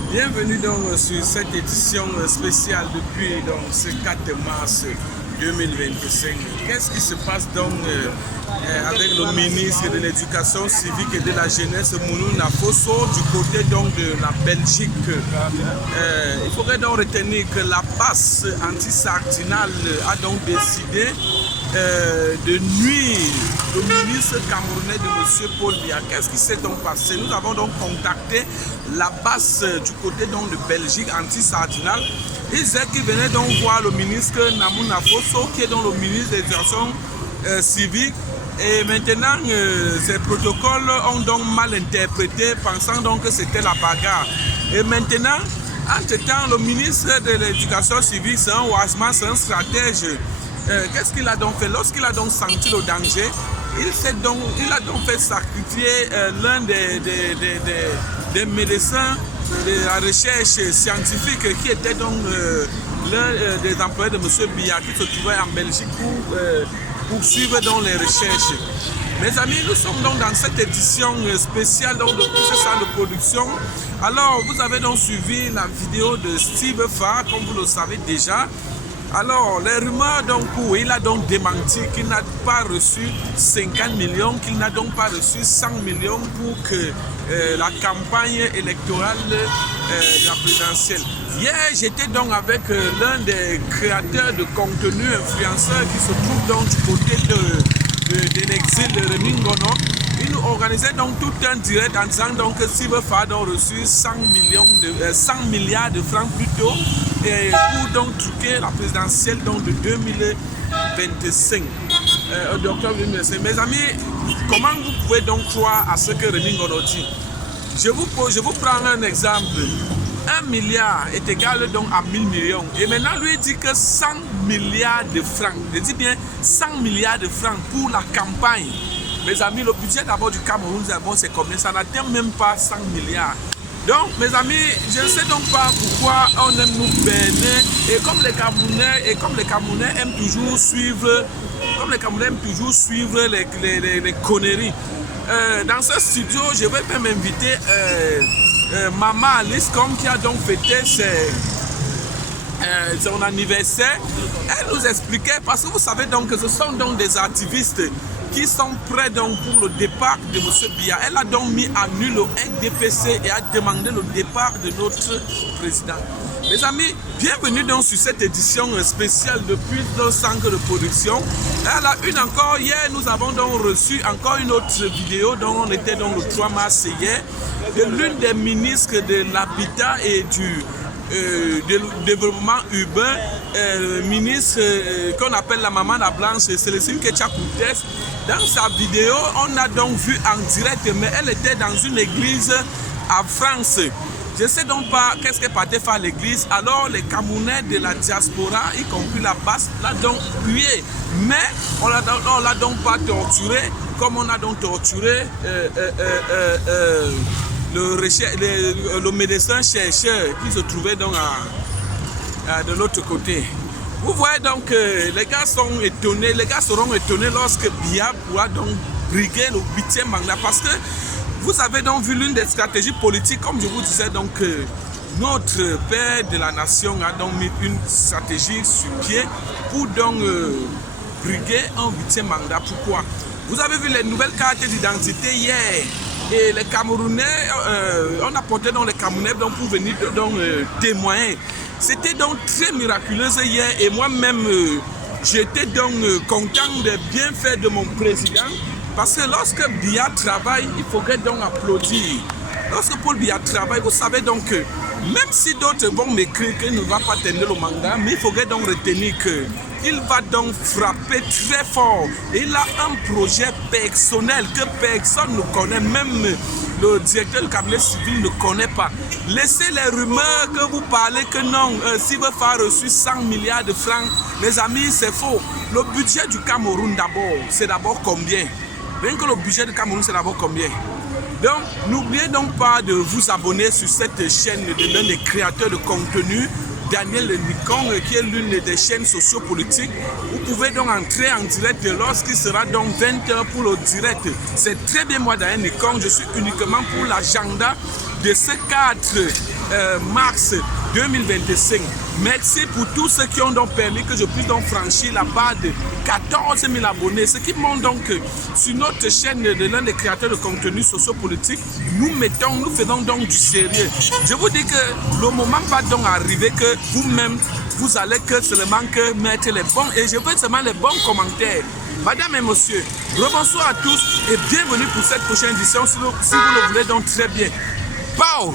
Bienvenue donc sur cette édition spéciale depuis donc, ce 4 mars 2025. Qu'est-ce qui se passe donc avec le ministre de l'Éducation civique et de la jeunesse, Mounou Nafosso, du côté donc de la Belgique? Il faudrait donc retenir que la base anti-sardinale a donc décidé de nuire le ministre camerounais de M. Paul Biya. Qu'est-ce qui s'est donc passé? Nous avons donc contacté la base du côté donc de Belgique anti-sardinale. Ils disaient qu'ils venaient donc voir le ministre Namou Nafosso, qui est donc le ministre de l'Éducation civique. Et maintenant, ces protocoles ont donc mal interprété, pensant donc que c'était la bagarre. Et maintenant, entre-temps, le ministre de l'Éducation civique, c'est un oisement, c'est un stratège. Qu'est-ce qu'il a donc fait? Lorsqu'il a donc senti le danger, il a donc fait sacrifier l'un des médecins de la recherche scientifique qui était donc l'un des employés de M. Biya, qui se trouvait en Belgique pour poursuivre donc les recherches. Mes amis, nous sommes donc dans cette édition spéciale donc, de ce centre de production. Alors, vous avez donc suivi la vidéo de Steve Farr, comme vous le savez déjà. Alors, les rumeurs, donc, il a donc démenti qu'il n'a pas reçu 50 millions, qu'il n'a donc pas reçu 100 millions pour que la campagne électorale de la présidentielle. Hier, j'étais donc avec l'un des créateurs de contenu influenceurs qui se trouve donc du côté de l'exil de Rémi Ngono. Il nous organisait donc tout un direct en disant donc que Steve Farr a reçu 100 milliards de francs plutôt pour donc truquer la présidentielle donc de 2025. D'octobre 2025. Mes amis, comment vous pouvez donc croire à ce que Rémi Ngono dit? Je vous prends un exemple. 1 milliard est égal donc à 1000 millions. Et maintenant, lui dit que 100 milliards de francs, je dis bien 100 milliards de francs pour la campagne. Mes amis, le budget d'abord du Cameroun, c'est combien? Ça n'atteint même pas 100 milliards. Donc, mes amis, je ne sais donc pas pourquoi on aime nous berner. Et comme les Camerounais aiment toujours suivre, les conneries. Dans ce studio, je vais même inviter Maman Alice, comme qui a donc fêté son anniversaire. Elle nous expliquait, parce que vous savez donc que ce sont donc des activistes qui sont prêts donc pour le départ de M. Biya. Elle a donc mis à nu le RDPC et a demandé le départ de notre président. Mes amis, bienvenue donc sur cette édition spéciale depuis le centre de production. Elle a une encore, hier nous avons donc reçu encore une autre vidéo dont on était donc le 3 mars hier, de l'une des ministres de l'Habitat et du développement urbain, ministre qu'on appelle la maman la blanche, Célestine Ketchakoutes. Dans sa vidéo, on a donc vu en direct, mais elle était dans une église à France. Je ne sais donc pas qu'est-ce qu'elle partait faire à l'église. Alors les Camerounais de la diaspora, y compris la basse, l'ont donc tué. Mais on l'a donc pas torturé, comme on a donc torturé le médecin chercheur qui se trouvait donc de l'autre côté. Vous voyez donc les gars sont étonnés, les gars seront étonnés lorsque Biya pourra donc briguer le 8e mandat, parce que vous avez donc vu l'une des stratégies politiques, comme je vous disais, donc notre père de la nation a donc mis une stratégie sur pied pour donc briguer un 8e mandat. Pourquoi? Vous avez vu les nouvelles cartes d'identité hier. Et les Camerounais, on a porté donc les Camerounais donc pour venir donc témoigner. C'était donc très miraculeux hier et moi-même j'étais donc content des bienfaits de mon président, parce que lorsque Biya travaille, il faudrait donc applaudir. Lorsque Paul Biya travaille, vous savez donc que même si d'autres vont m'écrire qu'il ne va pas tenir le mandat, mais il faudrait donc retenir qu'il va donc frapper très fort. Et il a un projet personnel que personne ne connaît, même le directeur du cabinet civil ne connaît pas. Laissez les rumeurs que vous parlez que non, Steve Farr a reçu 100 milliards de francs. Mes amis, c'est faux. Le budget du Cameroun d'abord, c'est d'abord combien? Bien que le budget du Cameroun, c'est d'abord combien? Donc, n'oubliez donc pas de vous abonner sur cette chaîne de l'un des créateurs de contenu, Daniel Nicong, qui est l'une des chaînes sociopolitiques. Vous pouvez donc entrer en direct lorsqu'il sera donc 20h pour le direct. C'est très bien, moi Daniel Nicong, je suis uniquement pour l'agenda de ce cadre mars 2025. Merci pour tous ceux qui ont donc permis que je puisse donc franchir la barre de 14 000 abonnés. Ce qui montre donc que sur notre chaîne de l'un des créateurs de contenu sociopolitique, nous faisons donc du sérieux. Je vous dis que le moment va donc arriver que vous-même, vous allez que seulement que mettre les bons, et je veux seulement les bons commentaires. Madame et monsieur, rebonsoir à tous et bienvenue pour cette prochaine édition si vous le voulez donc très bien. Pow!